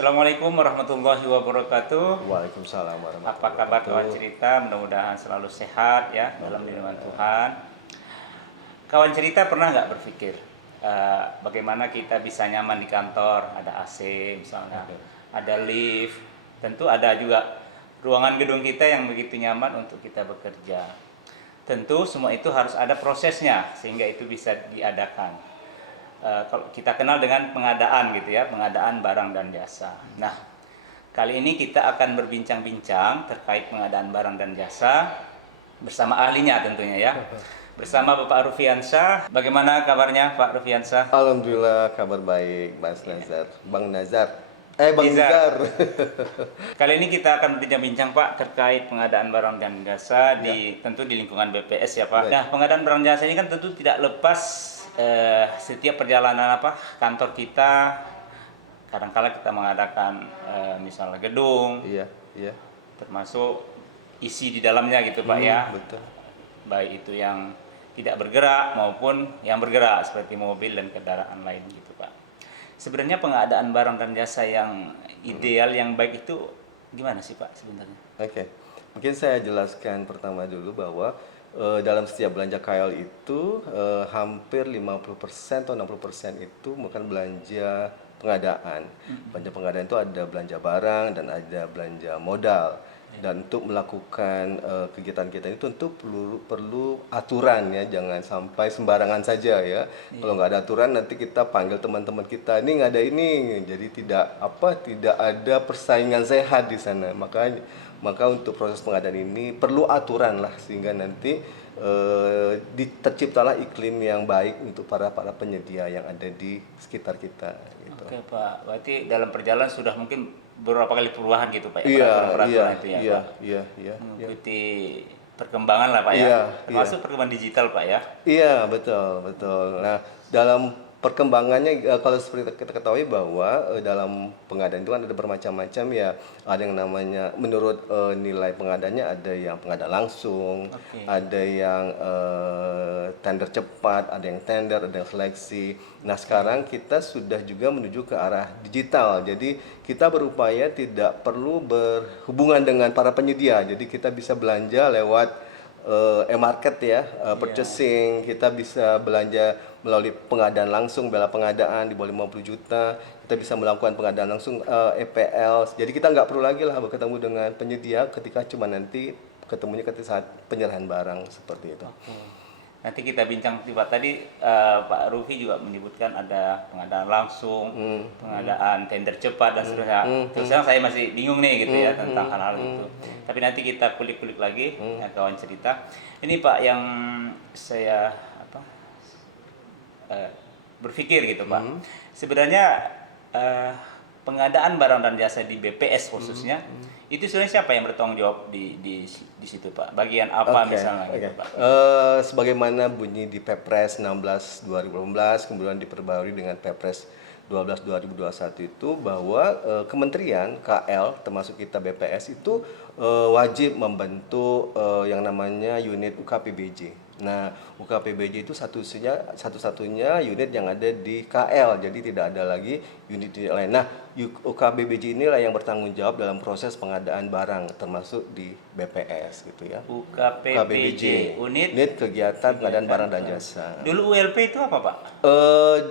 Assalamualaikum warahmatullahi wabarakatuh. Waalaikumsalam Apa warahmatullahi kabar kawan wabarakatuh. cerita? Mudah-mudahan selalu sehat ya dalam lindungan Tuhan. Kawan cerita pernah nggak berpikir bagaimana kita bisa nyaman di kantor? Ada AC misalnya, ada lift, tentu ada juga ruangan gedung kita yang begitu nyaman untuk kita bekerja. Tentu semua itu harus ada prosesnya sehingga itu bisa diadakan. Kalau kita kenal dengan pengadaan gitu ya, pengadaan barang dan jasa. Nah, kali ini kita akan berbincang-bincang terkait pengadaan barang dan jasa bersama ahlinya tentunya ya. Bersama Bapak Rufiansyah. Bagaimana kabarnya Pak Rufiansyah? Alhamdulillah kabar baik, Mas Nazar. Bang Nazar. Bang Nizar. Nizar. Kali ini kita akan berbincang-bincang Pak terkait pengadaan barang dan jasa tentu di lingkungan BPS ya Pak. Baik. Nah, pengadaan barang jasa ini kan tentu tidak lepas setiap perjalanan kantor kita. Kadang-kala kita mengadakan misalnya gedung, Iya, iya. termasuk isi di dalamnya gitu Pak ya. Betul. Baik itu yang tidak bergerak maupun yang bergerak seperti mobil dan kendaraan lain gitu Pak. Sebenarnya pengadaan barang dan jasa yang ideal, yang baik itu gimana sih Pak sebenarnya? Oke. Mungkin saya jelaskan pertama dulu bahwa dalam setiap belanja KL itu hampir 50% atau 60% itu bukan belanja pengadaan. Belanja pengadaan itu ada belanja barang dan ada belanja modal. Dan untuk melakukan kegiatan kita ini tentu perlu aturan ya, jangan sampai sembarangan saja ya. Kalau nggak ada aturan nanti kita panggil teman-teman kita, ini nggak ada ini, jadi tidak ada persaingan sehat di sana. Maka untuk proses pengadaan ini perlu aturan lah sehingga nanti terciptalah iklim yang baik untuk para penyedia yang ada di sekitar kita. Gitu. Oke Pak, berarti dalam perjalanan sudah mungkin beberapa kali perubahan gitu Pak ya, Iya, peraturan itu ya iya, Pak. iya. Mengikuti perkembangan lah Pak ya, Iya, termasuk perkembangan digital Pak ya. Iya, betul, betul. Nah, dalam perkembangannya kalau seperti kita ketahui bahwa dalam pengadaan itu kan ada bermacam-macam ya. Ada yang namanya menurut nilai pengadanya ada yang pengadaan langsung, ada yang tender cepat, ada yang tender, ada yang seleksi. Nah, sekarang kita sudah juga menuju ke arah digital. Jadi, kita berupaya tidak perlu berhubungan dengan para penyedia. Jadi, kita bisa belanja lewat e-market ya, purchasing, kita bisa belanja melalui pengadaan langsung, bela pengadaan di bawah 50 juta, kita bisa melakukan pengadaan langsung EPL, jadi kita nggak perlu lagi lah bertemu dengan penyedia ketika cuma nanti ketemunya ketika saat penyerahan barang seperti itu. Nanti kita bincang Pak tadi Pak Rufi juga menyebutkan ada pengadaan langsung, pengadaan tender cepat dan seterusnya. Terus terang saya masih bingung nih gitu ya tentang hal-hal itu. Tapi nanti kita kulik-kulik lagi ya, kawan cerita. Ini Pak yang saya berpikir gitu Pak. Sebenarnya pengadaan barang dan jasa di BPS khususnya itu sebenarnya siapa yang bertanggung jawab di situ Pak? Bagian apa misalnya gitu Pak? Sebagaimana bunyi di Perpres 16 2018 kemudian diperbarui dengan Perpres 12 2021 itu bahwa Kementerian KL termasuk kita BPS itu wajib membentuk yang namanya unit UKPBJ. Nah, UKPBJ itu satu-satunya unit yang ada di KL, jadi tidak ada lagi unit lain. Nah, UKPBJ inilah yang bertanggung jawab dalam proses pengadaan barang, termasuk di BPS gitu ya. UKPBJ, unit kegiatan pengadaan barang dan jasa. Dulu ULP itu apa Pak?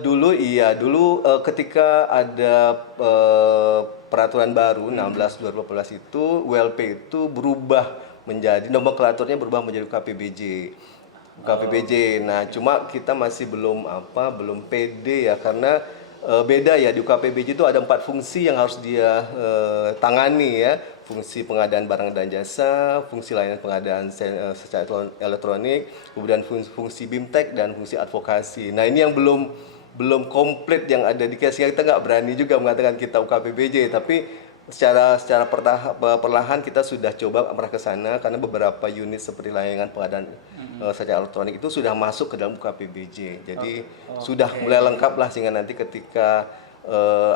Dulu ketika ada peraturan baru 16 2018 itu ULP itu berubah menjadi nomenklaturnya berubah menjadi UKPBJ. Nah, cuma kita masih belum pede ya karena beda ya, di UKPBJ itu ada 4 fungsi yang harus dia tangani ya. Fungsi pengadaan barang dan jasa, fungsi layanan pengadaan secara elektronik, kemudian fungsi BIMTEK dan fungsi advokasi. Nah, ini yang belum komplit yang ada di KS. Kita nggak berani juga mengatakan kita UKPBJ, tapi secara perlahan kita sudah coba arah ke sana karena beberapa unit seperti layanan pengadaan secara elektronik itu sudah masuk ke dalam UKPBJ. Jadi sudah mulai lengkap lah sehingga nanti ketika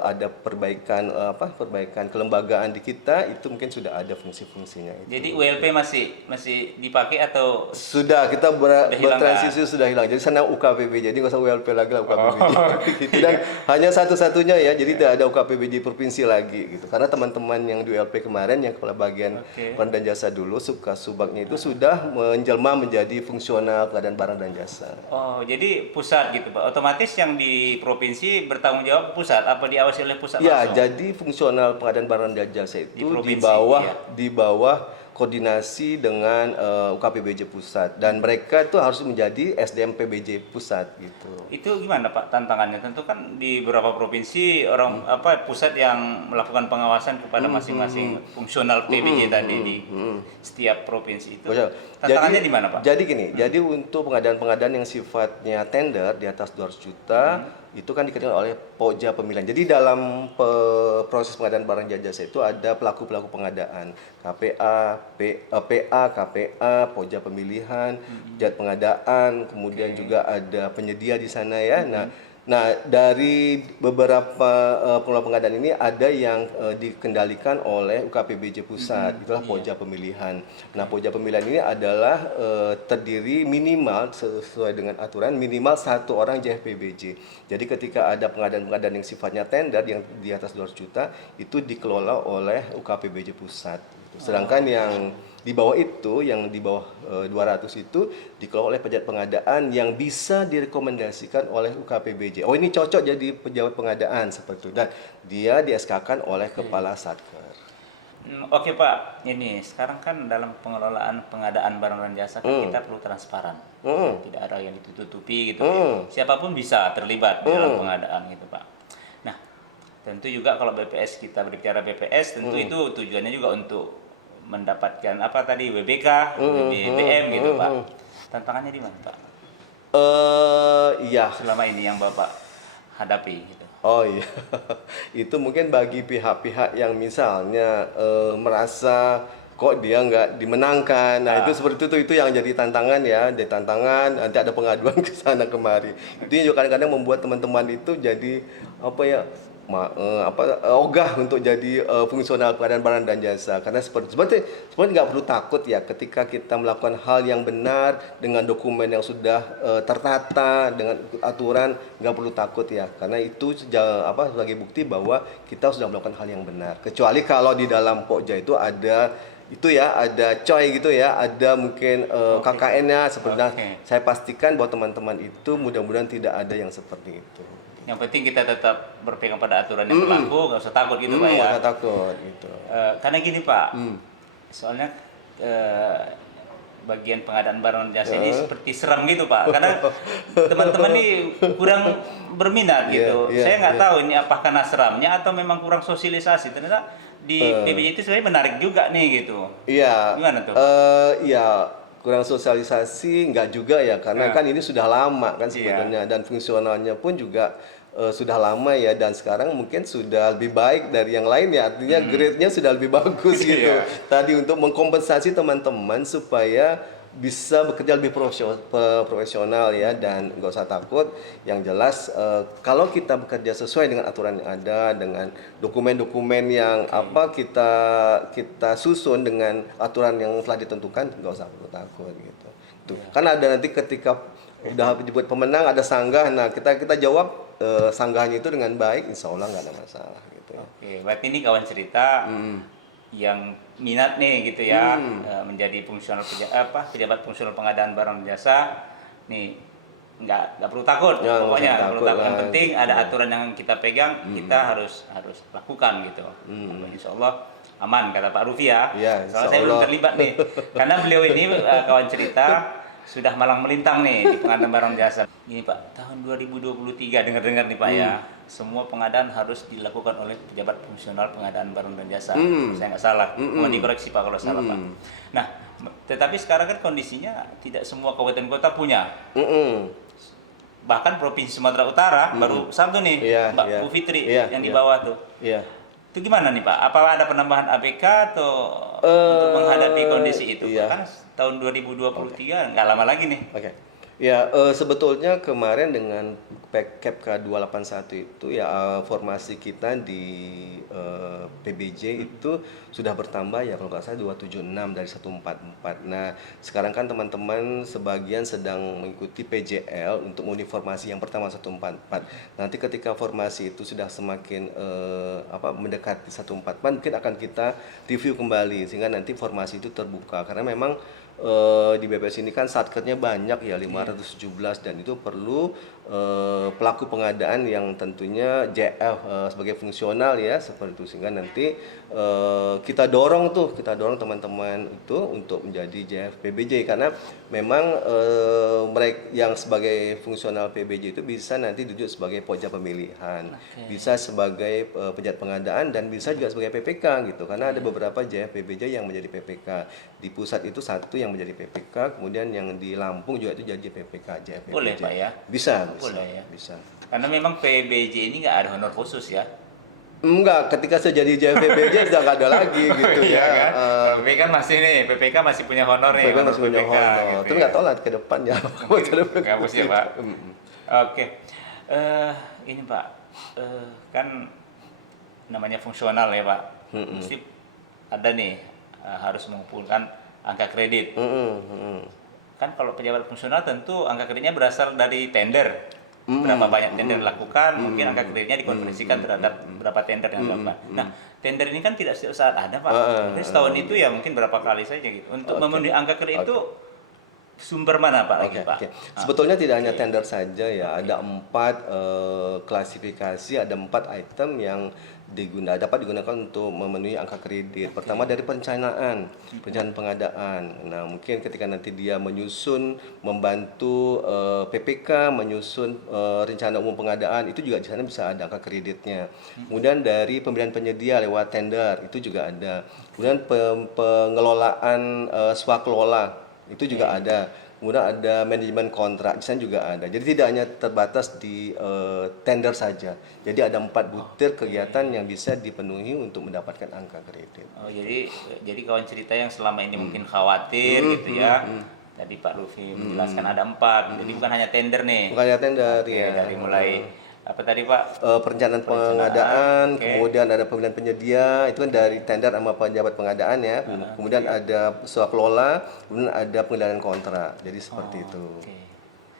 ada perbaikan perbaikan kelembagaan di kita, itu mungkin sudah ada fungsi-fungsinya itu. Jadi ULP masih dipakai atau Sudah, kita hilang, bertransisi sudah hilang. Jadi sana UKPBJ, jadi nggak usah ULP lagi lah, UKPBJ. Oh, Gitu. Dan hanya satu-satunya ya, jadi tidak ada UKPBJ provinsi lagi gitu. Karena teman-teman yang di ULP kemarin, yang kepala bagian barang dan jasa dulu, Subkasubagnya itu sudah menjelma menjadi fungsional pengadaan barang dan jasa. Oh, jadi pusat gitu Pak. Otomatis yang di provinsi bertanggung jawab pusat, apa diawasi oleh pusat Ya, langsung? jadi fungsional pengadaan barang dan jasa itu Di provinsi, di bawah koordinasi dengan UKPBJ pusat, dan mereka itu harus menjadi SDM PBJ pusat gitu. Itu gimana Pak tantangannya? Tentu kan di beberapa provinsi pusat yang melakukan pengawasan kepada masing-masing fungsional PBJ tadi di setiap provinsi itu. Betul. Tantangannya di mana Pak? Jadi gini, jadi untuk pengadaan-pengadaan yang sifatnya tender di atas 200 juta itu kan diketuai oleh Pokja Pemilihan. Jadi dalam proses pengadaan barang dan jasa itu ada pelaku-pelaku pengadaan, KPA, PA, KPA, Pokja Pemilihan, Jat Pengadaan, kemudian juga ada penyedia di sana ya. Nah, dari beberapa pengelola pengadaan ini ada yang dikendalikan oleh UKPBJ pusat, itulah Pokja Pemilihan. Nah, Pokja Pemilihan ini adalah terdiri minimal sesuai dengan aturan minimal 1 orang JFPBJ. Jadi ketika ada pengadaan-pengadaan yang sifatnya tender yang di atas 200 juta itu dikelola oleh UKPBJ pusat. Sedangkan yang di bawah itu, yang di bawah 200 itu dikelola oleh pejabat pengadaan yang bisa direkomendasikan oleh UKPBJ. Oh, ini cocok jadi pejabat pengadaan seperti itu, dan dia di SK-kan oleh kepala Satker. Oke Pak, ini sekarang kan dalam pengelolaan pengadaan barang dan jasa kan kita perlu transparan. Tidak ada yang ditutupi gitu. Siapapun bisa terlibat di dalam pengadaan gitu Pak. Nah, tentu juga kalau BPS, kita berbicara BPS, tentu itu tujuannya juga untuk mendapatkan apa tadi WBK, WBBM gitu Pak. Tantangannya di mana Pak? Iya. Selama ini yang Bapak hadapi gitu. Oh iya, itu mungkin bagi pihak-pihak yang misalnya merasa kok dia nggak dimenangkan. Nah, itu seperti itu yang jadi tantangan ya, jadi tantangan, nanti ada pengaduan ke sana kemari. Itu juga kadang-kadang membuat teman-teman itu jadi ogah untuk jadi fungsional pengadaan barang dan jasa, karena seperti nggak perlu takut ya ketika kita melakukan hal yang benar dengan dokumen yang sudah tertata dengan aturan, nggak perlu takut ya, karena itu sebagai bukti bahwa kita sudah melakukan hal yang benar. Kecuali kalau di dalam Pokja itu ada ada coy gitu ya, ada mungkin KKN-nya sebenarnya. Saya pastikan bahwa teman-teman itu mudah-mudahan tidak ada yang seperti itu. Yang penting kita tetap berpegang pada aturan yang berlaku, nggak usah takut gitu Pak ya. Nggak usah takut gitu. Karena gini Pak, soalnya bagian pengadaan barang dan jasa ini seperti seram gitu Pak, karena teman-teman ini kurang berminat gitu. Saya nggak tahu ini apa karena seramnya atau memang kurang sosialisasi. Ternyata di PBJ itu sebenarnya menarik juga nih gitu. Iya. Gimana tuh? Iya. Kurang sosialisasi enggak juga ya, karena kan ini sudah lama kan sebenarnya, dan fungsionalnya pun juga sudah lama ya, dan sekarang mungkin sudah lebih baik dari yang lain ya, artinya grade-nya sudah lebih bagus gitu. Tadi untuk mengkompensasi teman-teman supaya bisa bekerja lebih profesional ya, dan nggak usah takut. Yang jelas kalau kita bekerja sesuai dengan aturan yang ada, dengan dokumen-dokumen yang kita susun dengan aturan yang telah ditentukan, nggak usah perlu takut gitu. Kan ada nanti ketika udah dibuat pemenang ada sanggah, nah kita jawab sanggahnya itu dengan baik, insya Allah nggak ada masalah gitu. Oke, berarti ini kawan cerita yang minat nih gitu ya, menjadi fungsional pejabat fungsional pengadaan barang dan jasa nih, nggak perlu takut Ya, pokoknya nggak perlu takut. Yang ya. penting ada aturan yang kita pegang, kita harus lakukan gitu. Insya Allah aman kata Pak Rufi ya. Ya, Soalnya insya saya belum Allah. terlibat nih, karena beliau ini kawan cerita sudah malang melintang nih di pengadaan barang jasa. Ini Pak, tahun 2023 dengar-dengar nih Pak ya, semua pengadaan harus dilakukan oleh pejabat fungsional pengadaan barang dan jasa. Saya nggak salah, mohon dikoreksi Pak kalau salah Pak. Nah, tetapi sekarang kan kondisinya tidak semua kabupaten kota punya. Bahkan Provinsi Sumatera Utara baru satu nih, Mbak Bu Fitri yang di bawah tuh. Itu gimana nih Pak? Apa ada penambahan APK atau untuk menghadapi kondisi itu? Karena tahun 2023 nggak lama lagi nih. Ya, sebetulnya kemarin dengan Kepka 281 itu ya formasi kita di PBJ itu sudah bertambah ya kalau nggak salah 276 dari 144. Nah, sekarang kan teman-teman sebagian sedang mengikuti PJL untuk uniformasi yang pertama 144. Nanti ketika formasi itu sudah semakin mendekati 144 mungkin akan kita review kembali sehingga nanti formasi itu terbuka karena memang di BPS ini kan satkernya banyak ya 517 dan itu perlu pelaku pengadaan yang tentunya JF sebagai fungsional ya seperti itu sehingga nanti kita dorong teman-teman itu untuk menjadi JF PBJ karena memang mereka yang sebagai fungsional PBJ itu bisa nanti duduk sebagai pojok pemilihan, bisa sebagai pejabat pengadaan dan bisa juga sebagai PPK gitu karena ada beberapa JF PBJ yang menjadi PPK di pusat itu satu yang menjadi PPK, kemudian yang di Lampung juga itu jadi PPK, JF PBJ. Boleh Pak ya? Bisa. Boleh ya? Bisa. Karena memang PBJ ini nggak ada honor khusus ya? Enggak, ketika saya jadi JF PBJ sudah nggak ada lagi gitu Iya ya. kan? PPK masih nih, PPK masih punya honor nih. PPK masih punya PPK, honor. gitu Tapi ya. nggak tahu lah ke depannya. Nggak mesti ya Pak? Oke. Ini Pak, kan namanya fungsional ya Pak. Mesti ada nih, harus mengumpulkan angka kredit. Kan kalau pejabat fungsional tentu angka kreditnya berasal dari tender. Berapa banyak tender dilakukan, mungkin angka kreditnya dikonversikan terhadap berapa tender yang dilakukan. Nah, tender ini kan tidak setiap saat ada Pak. Jadi setahun itu ya mungkin berapa kali saja gitu. Untuk memenuhi angka kredit itu sumber mana Pak lagi Pak? Sebetulnya tidak hanya tender saja ya, ada 4 klasifikasi, ada 4 item yang dapat digunakan untuk memenuhi angka kredit. Pertama dari perencanaan pengadaan. Nah, mungkin ketika nanti dia menyusun, membantu PPK menyusun rencana umum pengadaan, itu juga di sana bisa ada angka kreditnya. Kemudian dari pembelian penyedia lewat tender, itu juga ada. Kemudian pengelolaan swakelola, itu juga ada. Kemudian ada manajemen kontrak, di sana juga ada. Jadi tidak hanya terbatas di tender saja. Jadi ada 4 butir kegiatan yang bisa dipenuhi untuk mendapatkan angka kredit. Oh, jadi kawan cerita yang selama ini mungkin khawatir gitu ya. Tadi Pak Lutfi menjelaskan ada 4. Jadi bukan hanya tender nih. Bukan hanya tender ya. Dari mulai apa tadi Pak? Perencanaan pengadaan, kemudian ada pemilihan penyedia, itu kan dari tender sama pejabat pengadaan ya. Kemudian ada swakelola, kemudian ada pengendalian kontrak. Jadi seperti itu.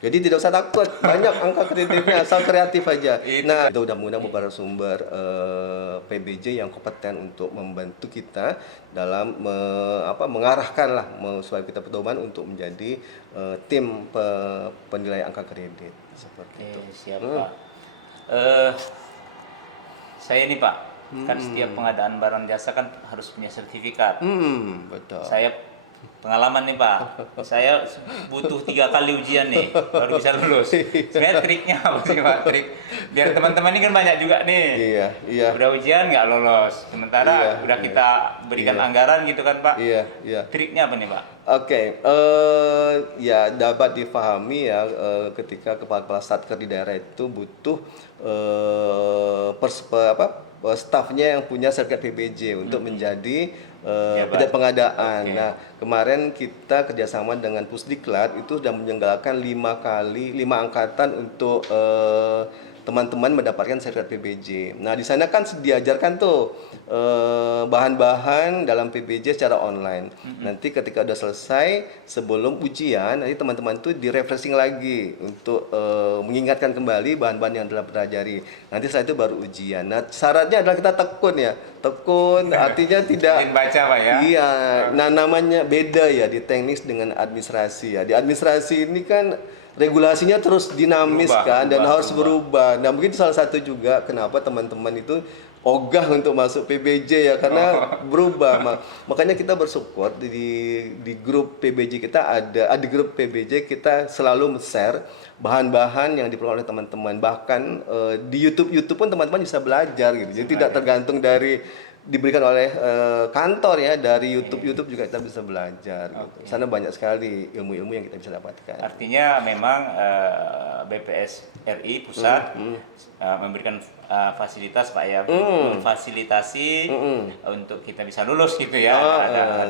Jadi tidak usah takut, banyak angka kreditnya, asal kreatif aja. Nah, kita udah mengundang beberapa sumber PBJ yang kompeten untuk membantu kita dalam mengarahkan lah, supaya kita pedoman untuk menjadi tim penilai angka kredit seperti itu. Siap Pak. Saya ini Pak, kan setiap pengadaan barang jasa kan harus punya sertifikat. Betul. Saya pengalaman nih Pak, saya butuh 3 kali ujian nih baru bisa lulus. Sebenarnya triknya apa sih Pak? Trik biar teman-teman ini kan banyak juga nih. Iya. Udah ujian nggak lolos, sementara udah kita berikan anggaran gitu kan Pak. Iya. Triknya apa nih Pak? Oke, ya dapat difahami ya ketika kepala satker di daerah itu butuh stafnya yang punya sertifikat PBJ untuk menjadi pejabat pengadaan. Nah, kemarin kita kerjasama dengan Pusdiklat itu sudah menyelenggarakan 5 angkatan untuk teman-teman mendapatkan sertifikat PBJ. Nah, di sana kan diajarkan tuh bahan-bahan dalam PBJ secara online. Nanti ketika udah selesai, sebelum ujian, nanti teman-teman tuh di-refreshing lagi untuk mengingatkan kembali bahan-bahan yang telah pelajari. Nanti setelah itu baru ujian. Nah, syaratnya adalah kita tekun ya. Tekun artinya tidak baca Pak ya. Iya. Nah, namanya beda ya di teknis dengan administrasi ya. Di administrasi ini kan regulasinya terus dinamis dan harus berubah. Nah, mungkin salah satu juga kenapa teman-teman itu ogah untuk masuk PBJ ya karena berubah. Makanya kita bersupport di grup PBJ kita ada di grup PBJ kita selalu share bahan-bahan yang diperlukan oleh teman-teman. Bahkan di YouTube pun teman-teman bisa belajar gitu. Jadi tidak tergantung dari diberikan oleh kantor ya, dari YouTube juga kita bisa belajar gitu. Sana banyak sekali ilmu-ilmu yang kita bisa dapatkan. Artinya memang BPS RI pusat memberikan fasilitas Pak ya, Mm. memfasilitasi Mm-mm. untuk kita bisa lulus gitu ya.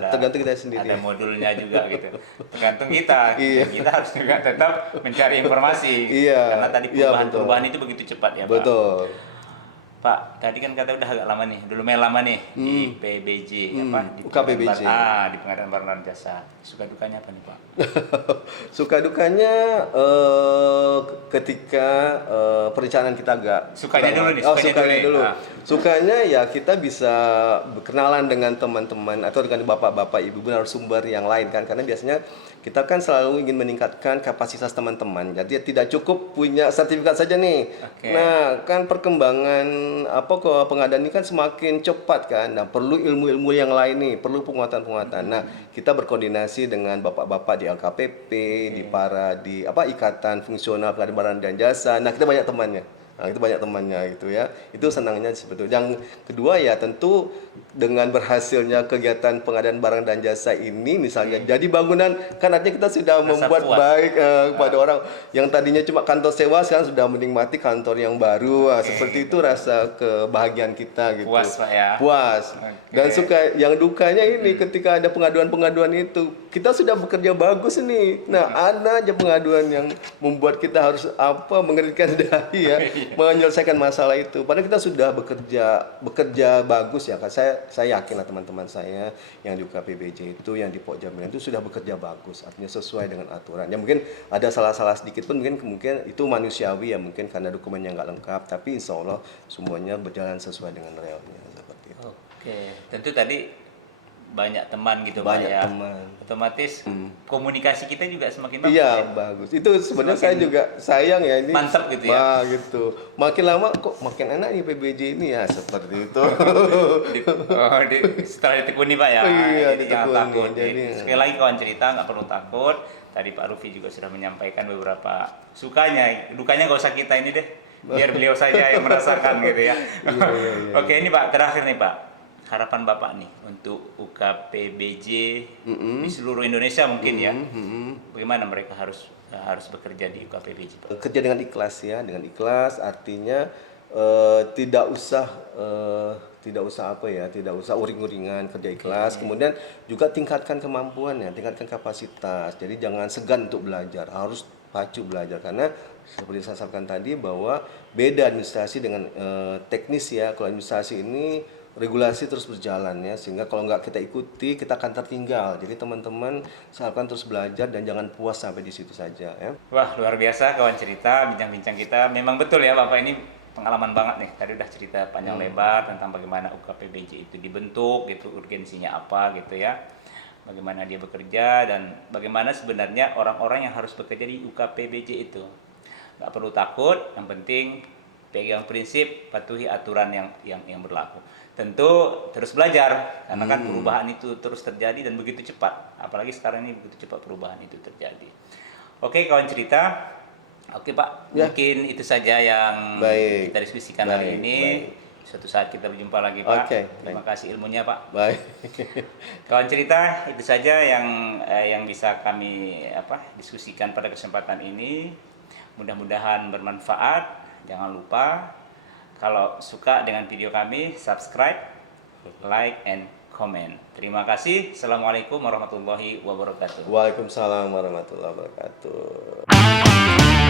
Tergantung kita sendiri. Ada modulnya juga gitu. Tergantung kita. Iya. Kita harus juga tetap mencari informasi. Iya. Karena tadi Iya, perubahan betul. itu begitu cepat ya Pak. Betul. Pak, tadi kan kata udah agak lama nih, dulu main lama nih di PBJ apa di UKPBJ. di Pengadaan Barang dan Jasa. Suka dukanya apa nih Pak? Suka dukanya ketika perencanaan kita agak Sukanya kurang- dulu nih, Oh, sukanya sukanya dulu nih. dulu. Ah. Sukanya ya kita bisa berkenalan dengan teman-teman atau dengan bapak-bapak, ibu narasumber yang lain kan, karena biasanya kita kan selalu ingin meningkatkan kapasitas teman-teman. Jadi tidak cukup punya sertifikat saja nih. Oke. Nah, kan perkembangan pengadaan ini kan semakin cepat kan. Nah, perlu ilmu-ilmu yang lain nih, perlu penguatan-penguatan. Nah, kita berkoordinasi dengan bapak-bapak di LKPP, di Ikatan Fungsional Pengadaan Barang dan Jasa. Nah, kita banyak temannya. Nah, itu banyak temannya gitu ya. Itu senangnya seperti itu. Yang kedua ya tentu dengan berhasilnya kegiatan pengadaan barang dan jasa ini misalnya jadi bangunan kan artinya kita sudah membuat puas. baik kepada orang yang tadinya cuma kantor sewa sekarang sudah menikmati kantor yang baru. Seperti itu rasa kebahagiaan kita gitu. Puas, Pak, ya? Puas. Oke. Dan suka yang dukanya ini ketika ada pengaduan-pengaduan itu kita sudah bekerja bagus nih. Nah, ada aja pengaduan yang membuat kita harus mengeritkan dahi ya, menyelesaikan masalah itu. Padahal kita sudah bekerja bagus ya. Kan saya yakin lah teman-teman saya yang di UKPBJ itu, yang di Pokjamilan itu sudah bekerja bagus, artinya sesuai dengan aturan. Ya mungkin ada salah-salah sedikit pun mungkin itu manusiawi ya, mungkin karena dokumennya nggak lengkap, tapi insya Allah semuanya berjalan sesuai dengan realnya seperti itu. Oke, tentu tadi banyak teman gitu Banyak Pak ya. teman. Otomatis komunikasi kita juga semakin bagus. Iya, ya? bagus. Itu sebenarnya saya juga sayang ya ini. Mantap gitu ya. Wah, gitu. Makin lama kok makin enak nih PBJ ini ya, seperti itu. Setelah ditekuni Pak ya. Iya, Jadi jangan ditekuni. takut. Jadi- Sekali lagi kawan cerita nggak perlu takut. Tadi Pak Rufi juga sudah menyampaikan beberapa sukanya, dukanya nggak usah kita ini deh. Biar beliau saja yang merasakan gitu ya. Iya. Oke, ini Pak terakhir nih Pak. Harapan Bapak nih untuk UKPBJ di seluruh Indonesia mungkin ya. Bagaimana mereka harus bekerja di UKPBJ Pak? Kerja dengan ikhlas ya, dengan ikhlas artinya tidak usah uring-uringan, kerja ikhlas. Kemudian juga tingkatkan kemampuannya, tingkatkan kapasitas. Jadi jangan segan untuk belajar, harus pacu belajar karena seperti saya sampaikan tadi bahwa beda administrasi dengan teknis ya. Kalau administrasi ini regulasi terus berjalan ya, sehingga kalau nggak kita ikuti kita akan tertinggal. Jadi teman-teman usahakan terus belajar dan jangan puas sampai di situ saja ya. Wah, luar biasa kawan cerita, bincang-bincang kita. Memang betul ya Bapak ini pengalaman banget nih. Tadi udah cerita panjang lebar tentang bagaimana UKPBJ itu dibentuk, gitu, urgensinya apa gitu ya. Bagaimana dia bekerja dan bagaimana sebenarnya orang-orang yang harus bekerja di UKPBJ itu. Nggak perlu takut, yang penting pegang prinsip, patuhi aturan yang berlaku. Tentu terus belajar karena kan perubahan itu terus terjadi dan begitu cepat. Apalagi sekarang ini begitu cepat perubahan itu terjadi. Oke, kawan cerita. Oke, Pak. Ya. Mungkin itu saja yang Baik. kita diskusikan hari Baik, ini. baik. Suatu saat kita berjumpa lagi, Pak. Oke, Terima kasih ilmunya, Pak. Baik. Kawan cerita, itu saja yang bisa kami diskusikan pada kesempatan ini. Mudah-mudahan bermanfaat. Jangan lupa kalau suka dengan video kami, subscribe, like, and comment. Terima kasih. Assalamualaikum warahmatullahi wabarakatuh. Waalaikumsalam warahmatullahi wabarakatuh.